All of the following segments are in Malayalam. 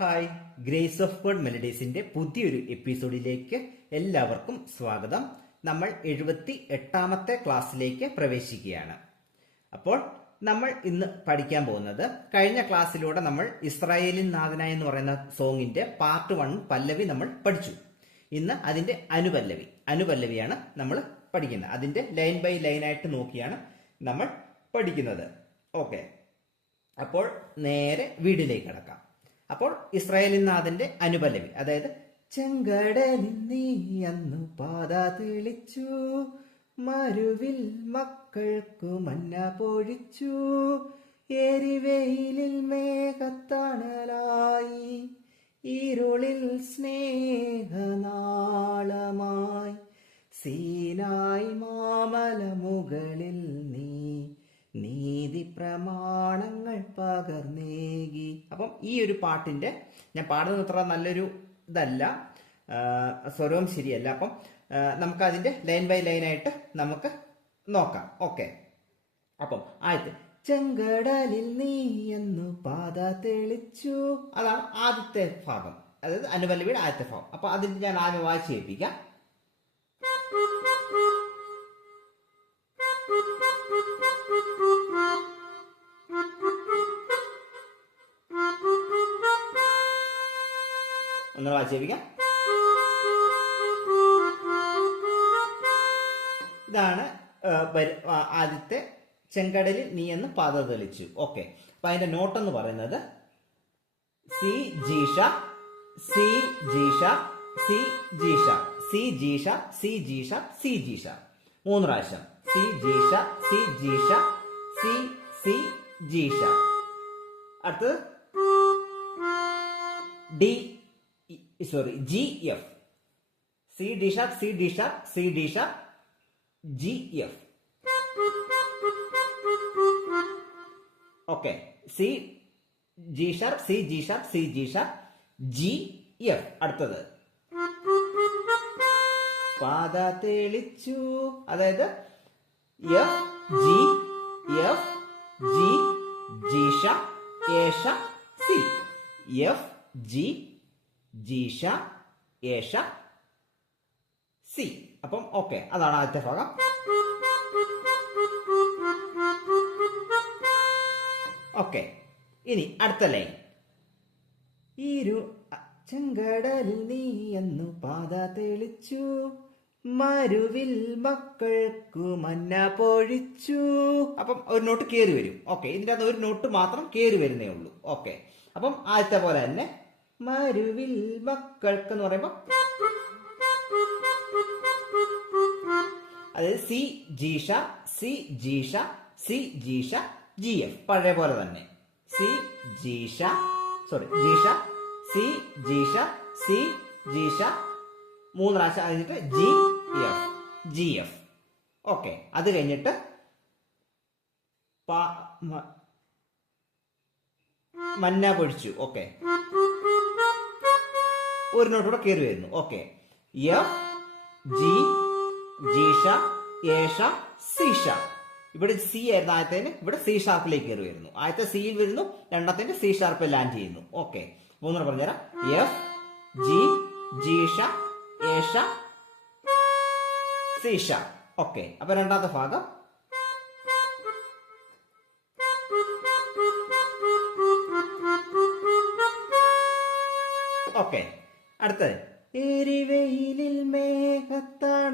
ഹായ്, ഗ്രേസ് ഓഫ് ഗോഡ് മെലഡീസിന്റെ പുതിയൊരു എപ്പിസോഡിലേക്ക് എല്ലാവർക്കും സ്വാഗതം. നമ്മൾ 78ാമത്തെ ക്ലാസ്സിലേക്ക് പ്രവേശിക്കുകയാണ്. അപ്പോൾ നമ്മൾ ഇന്ന് പഠിക്കാൻ പോകുന്നത്, കഴിഞ്ഞ ക്ലാസ്സിലൂടെ നമ്മൾ ഇസ്രായേലിൻ നാഥനായ എന്ന് പറയുന്ന സോങ്ങിന്റെ പാർട്ട് 1 പല്ലവി നമ്മൾ പഠിച്ചു. ഇന്ന് അതിന്റെ അനുപല്ലവിയാണ് നമ്മൾ പഠിക്കുന്നത്. അതിന്റെ ലൈൻ ബൈ ലൈൻ ആയിട്ട് നോക്കിയാണ് നമ്മൾ പഠിക്കുന്നത്. ഓക്കെ, അപ്പോൾ നേരെ വീഡിയോയിലേക്ക് കടക്കാം. അപ്പോൾ ഇസ്രായേലിൻ നാഥന്റെ അനുപല്ലവി, അതായത് ചെങ്കടലിൽ നീ അന്നു പാത തെളിച്ചു, മരുവിൽ മക്കൾക്കു മന്ന പൊഴിച്ചു, എരിവെയിലിൽ മേഘത്തണലായി, ഇരുളിൽ സ്നേഹനാളമായി, സീനായി മാമല മുകളിൽ നീ നീതി പ്രമാണങ്ങൾ പകർന്നേകി. അപ്പം ഈ ഒരു പാട്ടിന്റെ, ഞാൻ പാടുന്നത് അത്ര നല്ലൊരു ഇതല്ല, സ്വരവും ശരിയല്ല. അപ്പം നമുക്ക് അതിന്റെ ലൈൻ ബൈ ലൈൻ ആയിട്ട് നമുക്ക് നോക്കാം. ഓക്കെ, അപ്പം ആദ്യത്തെ ചെങ്കടലിൽ നീ എന്നു പാത തെളിച്ചു, അതാണ് ആദ്യത്തെ ഭാഗം, അതായത് അനുപല്ലവിയുടെ ആദ്യത്തെ ഭാഗം. അപ്പൊ അതിന്റെ ഞാൻ ആദ്യം വായിച്ച് കേൾപ്പിക്കാം. ഒന്ന് വായിച്ചേപ്പിക്കാം. ഇതാണ് ആദ്യത്തെ ചെങ്കടലിൽ നീ എന്ന് പാത തെളിച്ചു. ഓക്കെ, അപ്പൊ അതിന്റെ നോട്ട് എന്ന് പറയുന്നത് സി ജീഷ, സി ജീഷ, സി ജീഷ, സി ജീഷ, സി ജീഷ, സി ജീഷ, 3 പ്രാവശ്യം. സി ജീഷ, സി ജീഷ, സി സി ജീഷ. അടുത്തത് G F, C D sharp, C D sharp, C D sharp, G F. Okay, C G sharp, C G sharp, C G sharp, G F. അടുത്തത് പാത തെളിച്ചു, അതായത് എഫ് ജി, എഫ് ജി, ജീഷ, ഏഷ, സി, എഫ് ജി, ജീഷ, ഏഷ, സി. അപ്പം ഓക്കെ, അതാണ് ആദ്യത്തെ ഭാഗം. ഓക്കെ, ഇനി അടുത്ത ലൈൻ. ചെങ്കടലിൽ നീ എന്നു പാത തെളിച്ചു, മരുവിൽ മക്കൾക്കു മന്ന പൊഴിച്ചു. അപ്പം ഒരു നോട്ട് കയറി വരും. ഓക്കെ, ഇതിൻ്റെ അകത്ത് ഒരു നോട്ട് മാത്രം കയറി വരുന്നേ ഉള്ളൂ. ഓക്കെ, അപ്പം ആദ്യത്തെ പോലെ തന്നെ മരുവിൽ മക്കൾക്ക് എന്ന് പറയുമ്പോ, അതായത് സി ജീഷ, സി ജീഷ, സി ജീഷ, ജി എഫ്. പഴയ പോലെ തന്നെ സി ജീഷ, ജീഷ, സി ജീഷ, സി ജീഷ, 3 പ്രാവശ്യം കഴിഞ്ഞിട്ട് G F, G F. Okay, അത് കഴിഞ്ഞിട്ട് മന്ന പൊഴിച്ചു. ഓക്കെ, ഒരു നോട്ടൂടെ കയറി വരുന്നു. ഓക്കെ, എഫ് ജി, ജീഷ, ഏഷ, സീഷ. ഇവിടെ സി ആയിരുന്നു ആദ്യത്തേന്, ഇവിടെ സി ഷാർപ്പിലേക്ക് കയറി വരുന്നു. ആദ്യത്തെ സിയിൽ വരുന്നു, രണ്ടാമത്തെ സി ഷാർപ്പിൽ ലാൻഡ് ചെയ്യുന്നു. ഓക്കെ, 3 പറഞ്ഞുതരാം. എഫ് ജി, ജീഷ, ഏഷ, സീഷ. ഓക്കെ, അപ്പൊ രണ്ടാമത്തെ ഭാഗം. ഓക്കെ, അടുത്തത് എരിവെയിലിൽ മേഘത്തണലായി.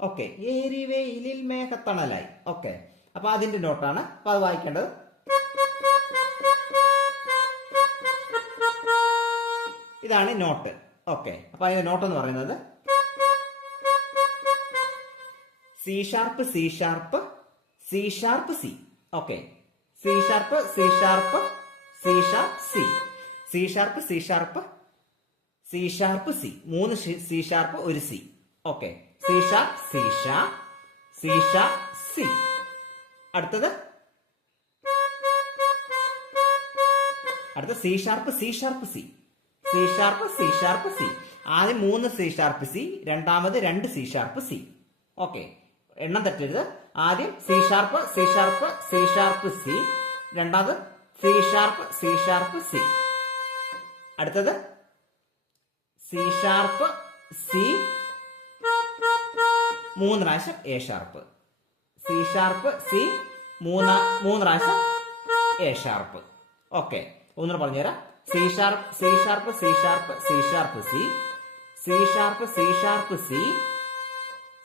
ഓക്കെ, എരിവെയിലിൽ മേഘത്തണലായി. ഓക്കെ, അപ്പൊ അതിന്റെ നോട്ടാണ്. അപ്പൊ അത് വായിക്കേണ്ടത്. ഇതാണ് നോട്ട്. ഓക്കെ, അപ്പൊ അതിന്റെ നോട്ട് എന്ന് പറയുന്നത് C sharp, C sharp, C sharp, C. Okay, C sharp, C sharp, C sharp, C, C sharp, C sharp, C sharp, C. 3 C sharp, ഒരു C. Okay, C sharp, C sharp, C sharp, C. അടുത്തത് C sharp, C sharp, C, C sharp, C sharp, C. ആദ്യം 3 സി ഷാർപ്പ്, സി. രണ്ടാമത് 2 സി ഷാർപ്പ്, സി. ഓക്കെ, എണ്ണം തെറ്റരുത്. ആദ്യം C sharp, C sharp, C sharp, C. രണ്ടാമത് C sharp, C sharp, C. അടുത്തത് സി ഷാർപ്പ് സി, 3 പ്രാവശ്യം A sharp. C sharp C, 3 പ്രാവശ്യം എ ഷാർപ്പ്. ഓക്കെ, ഒന്നുകൂടെ പറഞ്ഞുതരാം. C sharp C sharp C sharp C sharp C, C sharp C sharp C,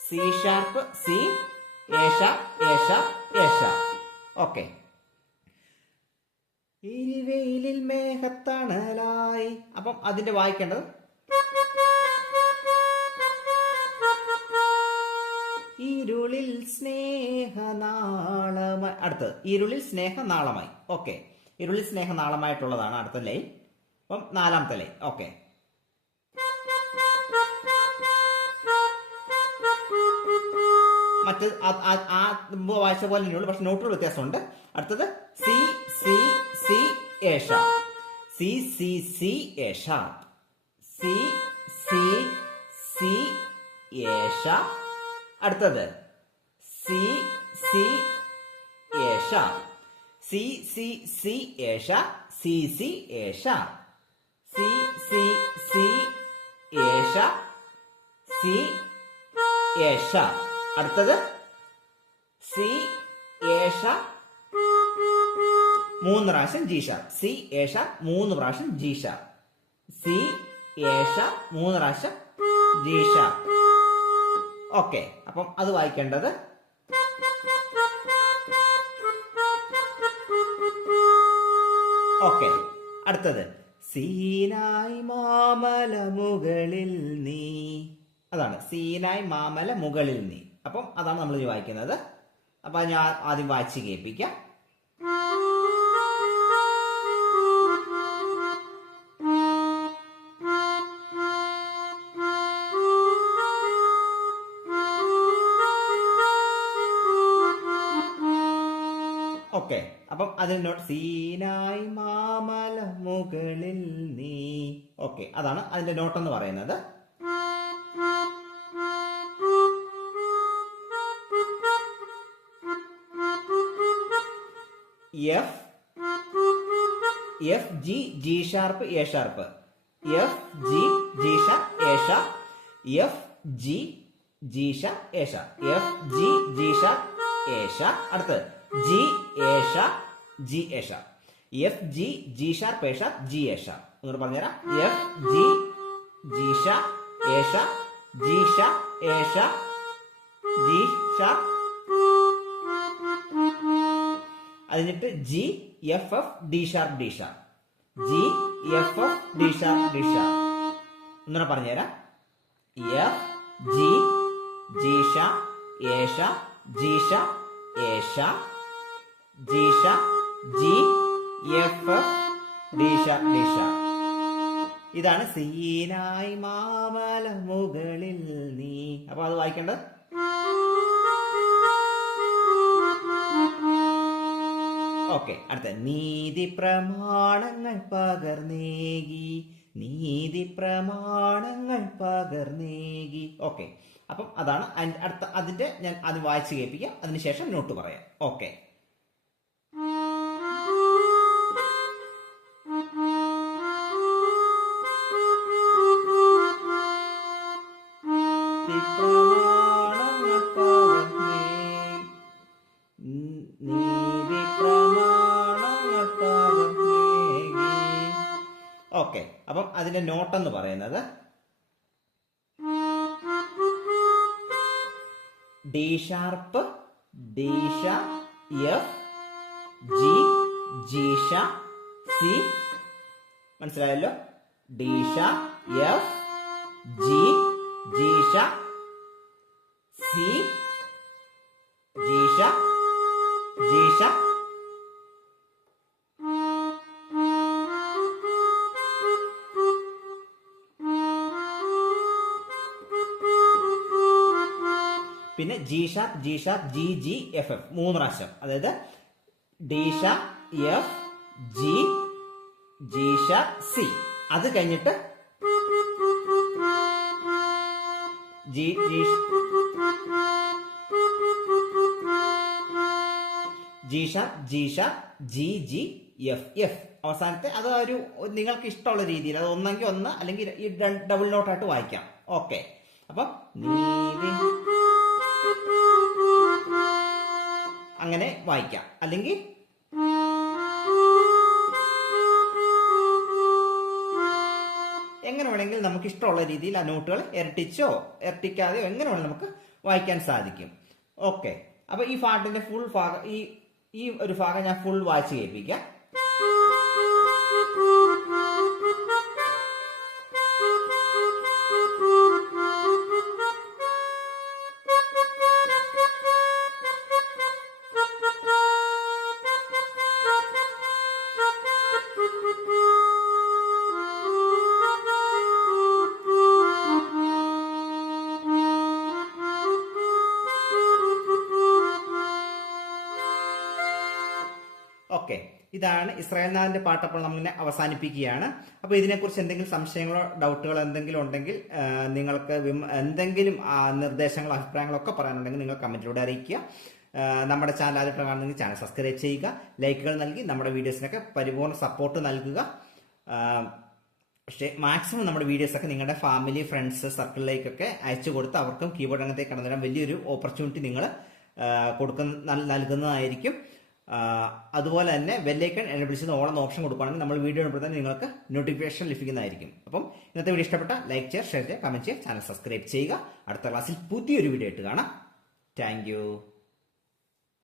C sharp C, A sharp A sharp A sharp. Okay. ഇരുവെയിലിൽ മേഘത്തണലായി. അപ്പം അതിന്റെ വായിക്കേണ്ടത് ഇരുളിൽ സ്നേഹനാളമായി. അടുത്തത് ഇരുളിൽ സ്നേഹനാളമായി. ഓക്കെ, ഇരുളിൽ സ്നേഹനാളമായിട്ടുള്ളതാണ് അടുത്ത ലൈൻ. അപ്പം 4ാമത്തെ ലൈൻ. ഓക്കെ, മറ്റത് ആ മുമ്പ് വായിച്ച പോലെ തന്നെയുള്ളൂ, പക്ഷെ നോട്ടുകൾ വ്യത്യാസമുണ്ട്. അടുത്തത് C C C A sharp. C C C A sharp. C C C A sharp. അടുത്തത് C C A sharp. C C C A sharp. C C A sharp. C C C A sharp. C A sharp. അടുത്തത് സി എ ഷാർപ്പ് 3 പ്രാവശ്യം G sharp. C A sharp 3 പ്രാവശ്യം G sharp. C A sharp 3 പ്രാവശ്യം ജി ഷാർപ്പ്. ഓക്കെ, അപ്പം അത് വായിക്കേണ്ടത് ഓക്കെ. അടുത്തത് സീനായ് മാമല മുകളിൽ നീ. അതാണ് സീനായ് മാമല മുകളിൽ നീ. അപ്പം അതാണ് നമ്മൾ വായിക്കുന്നത്. അപ്പൊ ഞാൻ ആദ്യം വായിച്ച് കേൾപ്പിക്കാം. ഓക്കെ, അപ്പം അതിനോട് സീനായ് മാമല മുകളിൽ നീ. ഓക്കെ, അതാണ് അതിന്റെ നോട്ട് എന്ന് പറയുന്നത്. F F G G sharp A sharp. F G G sharp A sharp. F G G sharp A sharp. F G G sharp A sharp. അടുത്തത് G A sharp G A sharp. F G G sharp A sharp G A sharp. ഒന്നുകൂടെ പറഞ്ഞുതരാം. F G G sharp A sharp G sharp A sharp G sharp. അതിനിട്ട് G F F D sharp D sharp. G F F D sharp D sharp. ഒന്നുകൂടെ പറഞ്ഞുതരാം. F G G sharp A sharp G sharp A sharp G sharp G F F D sharp D sharp. ഇതാണ് സീനായ് മാമല മുകളിൽ നീ. അപ്പൊ അത് വായിക്കേണ്ടത് ഓക്കെ. അടുത്ത നീതി പ്രമാണങ്ങൾ പകർന്നേകി. നീതി പ്രമാണങ്ങൾ പകർന്നേകി. ഓക്കെ, അപ്പം അതാണ് അടുത്ത. അതിന്റെ ഞാൻ അത് വായിച്ച് കേൾപ്പിക്കാം, അതിനുശേഷം നോട്ട് പറയാം. ഓക്കെ. ഓക്കെ, അപ്പം അതിന്റെ നോട്ട് എന്ന് പറയുന്നത് D sharp D sharp F G G sharp C. മനസ്സിലായല്ലോ? D sharp F G G sharp C G sharp G sharp. പിന്നെ G sharp G sharp G G F F 3 പ്രാവശ്യം. അതായത് D sharp F G G sharp C. അത് കഴിഞ്ഞിട്ട് G G G sharp G sharp G G F F അവസാനത്തെ അത് ഒരു നിങ്ങൾക്ക് ഇഷ്ടമുള്ള രീതിയിൽ അത് ഒന്നെങ്കിൽ ഒന്ന് അല്ലെങ്കിൽ ഈ ഡബിൾ നോട്ടായിട്ട് വായിക്കാം. ഓക്കെ, അപ്പം അങ്ങനെ വായിക്കാം. അല്ലെങ്കിൽ എങ്ങനെ വേണമെങ്കിൽ നമുക്ക് ഇഷ്ടമുള്ള രീതിയിൽ ആ നോട്ടുകൾ ഇരട്ടിച്ചോ ഇരട്ടിക്കാതെയോ എങ്ങനെ വേണമെങ്കിൽ നമുക്ക് വായിക്കാൻ സാധിക്കും. ഓക്കെ, അപ്പൊ ഈ പാട്ടിന്റെ ഫുൾ ഭാഗം ഈ ഒരു ഭാഗം ഞാൻ ഫുൾ വായിച്ച് കേൾപ്പിക്കാം. ഓക്കെ, ഇതാണ് ഇസ്രായേൽ നാഥന്റെ പാട്ട്. അപ്പോൾ നമ്മളിങ്ങനെ അവസാനിപ്പിക്കുകയാണ്. അപ്പോൾ ഇതിനെക്കുറിച്ച് എന്തെങ്കിലും സംശയങ്ങളോ ഡൗട്ടുകളോ എന്തെങ്കിലും ഉണ്ടെങ്കിൽ നിങ്ങൾക്ക് എന്തെങ്കിലും നിർദ്ദേശങ്ങളോ അഭിപ്രായങ്ങളോ ഒക്കെ പറയാനുണ്ടെങ്കിൽ നിങ്ങൾ കമന്റിലൂടെ അറിയിക്കുക. നമ്മുടെ ചാനൽ ആദ്യമായിട്ട് കാണുന്നെങ്കിൽ ചാനൽ സബ്സ്ക്രൈബ് ചെയ്യുക, ലൈക്കുകൾ നൽകി നമ്മുടെ വീഡിയോസിനൊക്കെ പരിപൂർണ്ണ സപ്പോർട്ട് നൽകുക. പക്ഷേ മാക്സിമം നമ്മുടെ വീഡിയോസൊക്കെ നിങ്ങളുടെ ഫാമിലി ഫ്രണ്ട്സ് സർക്കിളിലേക്കൊക്കെ അയച്ചു കൊടുത്ത് അവർക്കും കീബോർഡ് രംഗത്തേക്ക് കടന്നു വരാൻ വലിയൊരു ഓപ്പർച്യൂണിറ്റി നിങ്ങൾ നൽകുന്നതായിരിക്കും. അതുപോലെ തന്നെ ബെല്ലൈക്കൺ എനേബിൾ ചെയ്ത് ഓൾ എന്ന ഓപ്ഷൻ കൊടുക്കുകയാണെങ്കിൽ നമ്മൾ വീഡിയോ ഇടുമ്പോൾ തന്നെ നിങ്ങൾക്ക് നോട്ടിഫിക്കേഷൻ ലഭിക്കുന്നതായിരിക്കും. അപ്പം ഇന്നത്തെ വീഡിയോ ഇഷ്ടപ്പെട്ട ലൈക്ക് ചെയ്യുക, ഷെയർ ചെയ്യുക, കമന്റ് ചെയ്യുക, ചാനൽ സബ്സ്ക്രൈബ് ചെയ്യുക. അടുത്ത ക്ലാസ്സിൽ പുതിയൊരു വീഡിയോ ആയിട്ട് കാണാം. Thank you.